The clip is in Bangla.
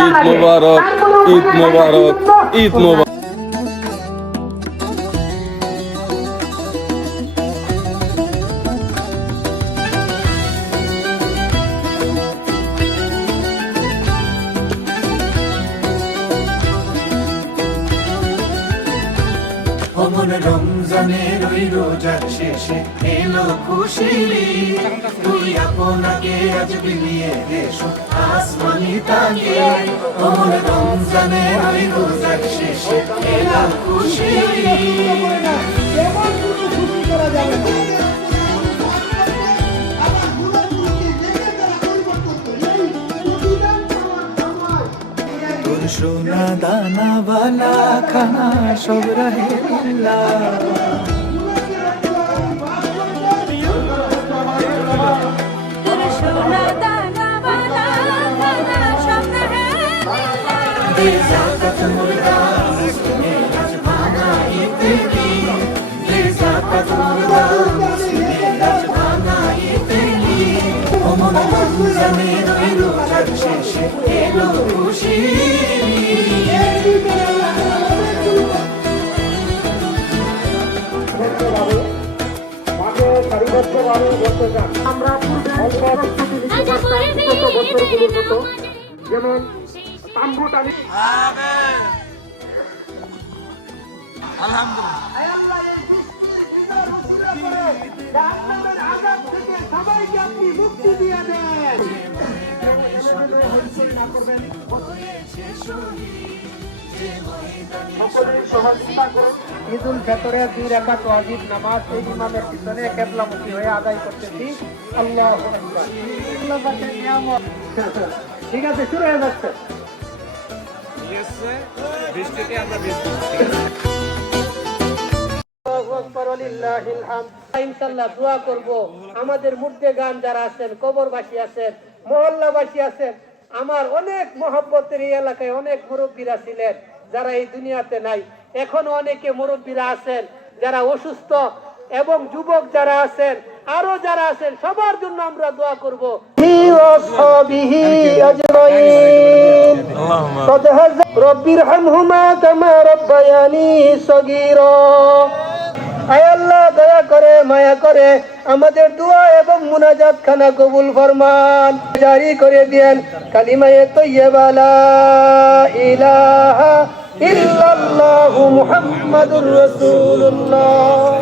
ঈদ মোবারক, ঈদ মোবারক, ঈদ মোবারক। অমন রমজানের ওই রোজার শেষে এলো খুশির ঈদ। তুই আপনাকে আজ বিলিয়ে দেশ আসমানি তাকে। অমন রমজানের ওই রোজার শেষে এলো খুশির ঈদ। তোর সোনা দানা বালা খানা সব রহে আল্লাহ। দে যাকাত মুর্দা মুসলিমে আজ ভাঙাইতে দিন। দে যাকাত মুর্দা মুসলিমে আজ ভাঙাইতে দিন। অমন রমজানের ওই রোজার শেষে এলো খুশির ঈদ। আমরা যেমন তাম্বু টানি সবাইকে আপনি মুক্তি দিয়ে দেন। ঈদ উল ফিতরে 2 রাকাত ওয়াজিব নামাজ এই ইমামের পিছনে কিবলামুখী হয়ে আদায় করতেছি। আল্লাহু আকবার। আল্লাহ পাকের নিয়ামত। ঠিক আছে, শুরু হয়ে যাচ্ছে। বৃষ্টিতে আমরা ইনশাআল্লাহ দোয়া করব। আমাদের মুর্দেগান যারা আছেন, কবরবাসী আছেন, মহল্লাবাসী আছেন, আমার অনেক মহব্বতের এই এলাকায় অনেক মুরব্বীরা ছিলেন যারা এই দুনিয়াতে নাই। এখনো অনেকে মুরব্বীরা আছেন যারা অসুস্থ, এবং যুবক যারা আছেন, আরো যারা আছেন, সবার জন্য আমরা দোয়া করব। রব্বিরহামহুমা কামা রব্বায়ানি সগীরা। আয় আল্লাহ, দয়া করে মায়া করে আমাদের দোয়া এবং মুনাজাত খানা কবুল ফরমান, জারি করে দেন কালিমায়ে তাইয়্যিবা লা ইলাহা ইল্লাল্লাহু মুহাম্মাদুর রাসূলুল্লাহ।